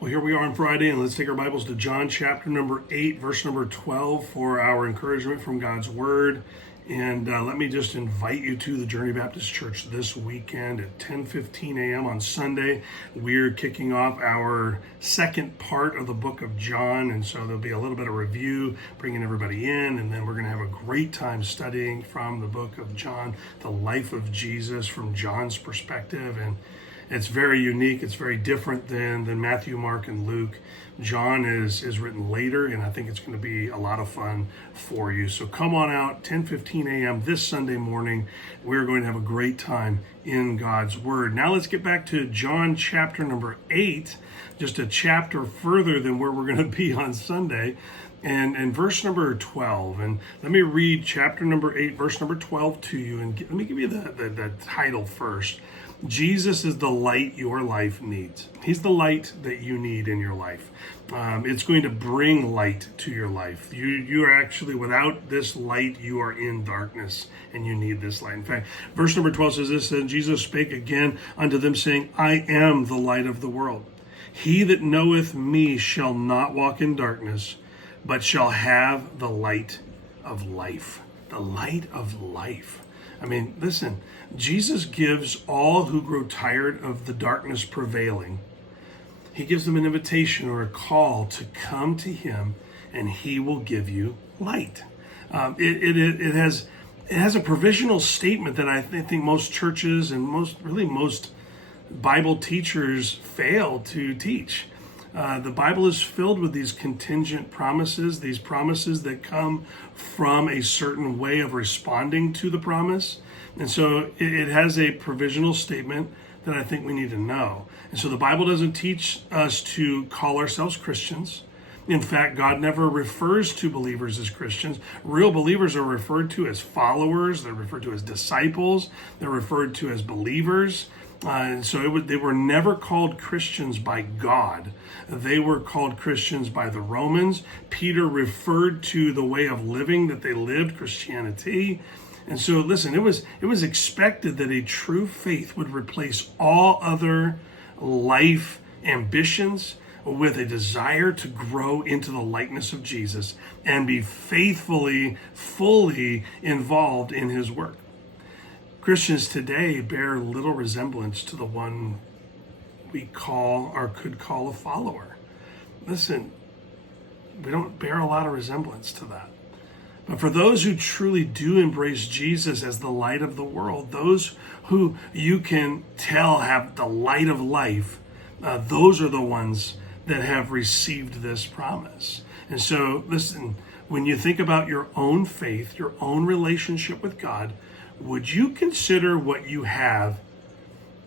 Well, here we are on Friday, and let's take our Bibles to John chapter number 8, verse number 12 for our encouragement from God's Word. And let me just invite you to the Journey Baptist Church this weekend at 10:15 a.m. on Sunday. We're kicking off our second part of the book of John, and so there'll be a little bit of review, bringing everybody in, and then we're going to have a great time studying from the book of John, the life of Jesus from John's perspective. And it's very unique. It's very different than Matthew, Mark, and Luke. John is written later, and I think it's going to be a lot of fun for you. So come on out, 10:15 a.m. this Sunday morning. We're going to have a great time in God's Word. Now let's get back to John chapter number 8, just a chapter further than where we're going to be on Sunday. And verse number 12, and let me read chapter number 8, verse number 12 to you, and let me give you the title first. Jesus is the light your life needs. He's the light that you need in your life. It's going to bring light to your life. You are actually, without this light, you are in darkness, and you need this light. In fact, verse number 12 says this, and Jesus spake again unto them, saying, I am the light of the world. He that knoweth me shall not walk in darkness, but shall have the light of life. The light of life. I mean, listen, Jesus gives all who grow tired of the darkness prevailing, he gives them an invitation or a call to come to him, and he will give you light. It has a provisional statement that I think most churches and most Bible teachers fail to teach. The Bible is filled with these contingent promises, these promises that come from a certain way of responding to the promise. And so it has a provisional statement that I think we need to know. And so the Bible doesn't teach us to call ourselves Christians. In fact, God never refers to believers as Christians. Real believers are referred to as followers. They're referred to as disciples. They're referred to as believers. And so they were never called Christians by God. They were called Christians by the Romans. Peter referred to the way of living that they lived, Christianity. And so, listen, it was expected that a true faith would replace all other life ambitions with a desire to grow into the likeness of Jesus and be faithfully, fully involved in his work. Christians today bear little resemblance to the one we call or could call a follower. Listen, we don't bear a lot of resemblance to that. But for those who truly do embrace Jesus as the light of the world, those who you can tell have the light of life, those are the ones that have received this promise. And so, listen, when you think about your own faith, your own relationship with God, would you consider what you have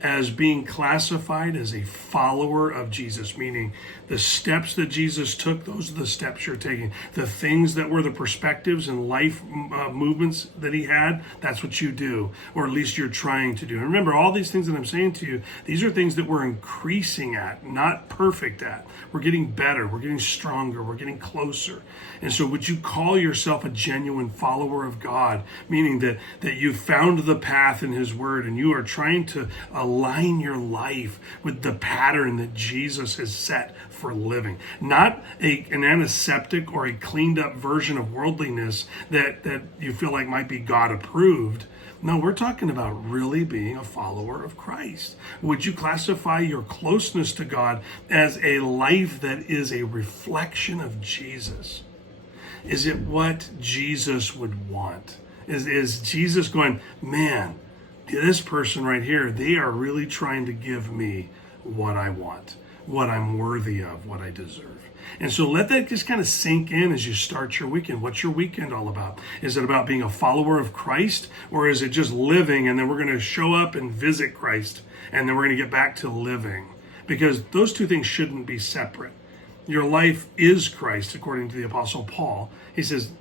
as being classified as a follower of Jesus? Meaning the steps that Jesus took, those are the steps you're taking. The things that were the perspectives and life movements that he had, that's what you do, or at least you're trying to do. And remember, all these things that I'm saying to you, these are things that we're increasing at, not perfect at. We're getting better, we're getting stronger, we're getting closer. And so would you call yourself a genuine follower of God, meaning that you've found the path in his word and you are trying to align your life with the pattern that Jesus has set for living, not an antiseptic or a cleaned up version of worldliness that you feel like might be God approved. No, we're talking about really being a follower of Christ. Would you classify your closeness to God as a life that is a reflection of Jesus? Is it what Jesus would want? Is Jesus going, man, this person right here, they are really trying to give me what I want, what I'm worthy of, what I deserve. And so let that just kind of sink in as you start your weekend. What's your weekend all about? Is it about being a follower of Christ, or is it just living and then we're going to show up and visit Christ and then we're going to get back to living? Because those two things shouldn't be separate. Your life is Christ, according to the Apostle Paul. He says,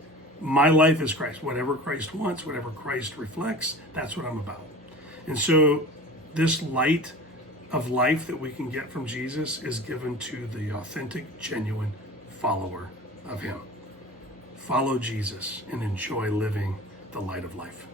my life is Christ. Whatever Christ wants, whatever Christ reflects, that's what I'm about. And so this light of life that we can get from Jesus is given to the authentic, genuine follower of him. Follow Jesus and enjoy living the light of life.